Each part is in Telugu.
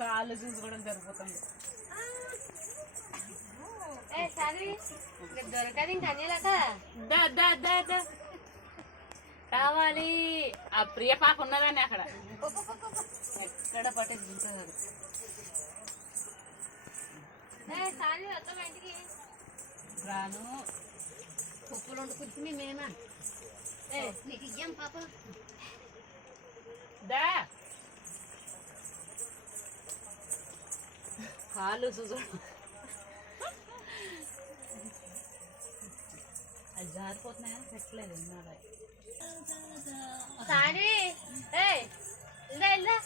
కాళ్ళు చూసుకోవడం సరిపోతుంది. దొరకదు ఇంకా కావాలి. ఆ ప్రియ పాప ఉన్నదాన్ని అక్కడ ఎక్కడ పట్టేది తింటున్నారు. రాను పప్పులు వండుకుంటుంది మేమా నీకు ఇయ్యాం పాప. దా కాళ్ళు చూసు అది జారిపోతున్నాయా పెట్టలేదు ఉన్నారా సారీ ఇలా ఇలా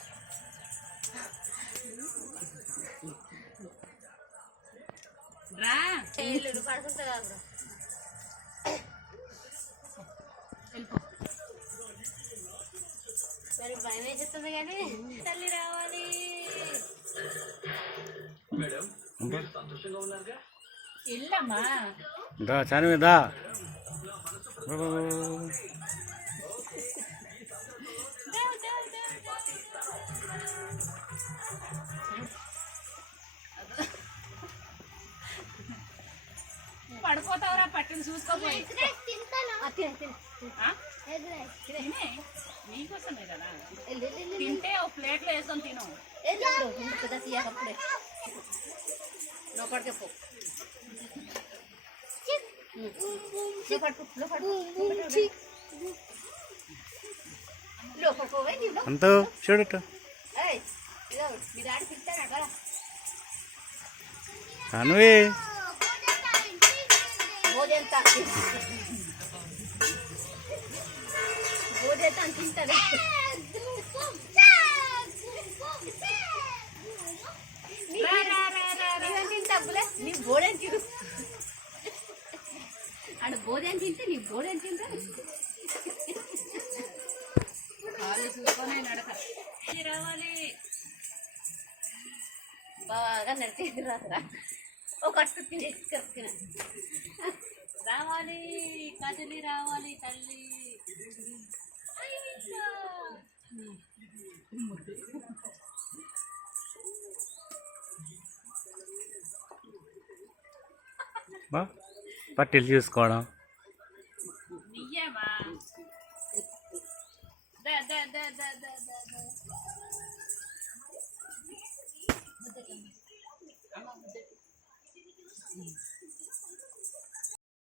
రా ఇల్లు పడుకుంటా కాదు మరి భయం వేసేస్తుంది కానీ తల్లి రావాలి. ఇల్లమ్మా దా చాని దా పడిపోతావురా పట్టుని చూసుకోపోయి. నీకోసమే కదా తింటే ఒక ప్లేట్లో వేసుకొని తిను. లోపలికి పో అంత చూడట అనువే తింటారు నీ బోడేం తిరు ఆడ బోదేం తింటే నీ బోడేం తింటా. కాళ్ళు చూసుకొని నడక రావాలి. బాగా నడిచేది రాదురా ఒక అట్టు తినేసి చెప్తున్నా. రావాలి కదిలి రావాలి తల్లి. బా పట్టిలు చూసుకోవడం నియ్యమా దా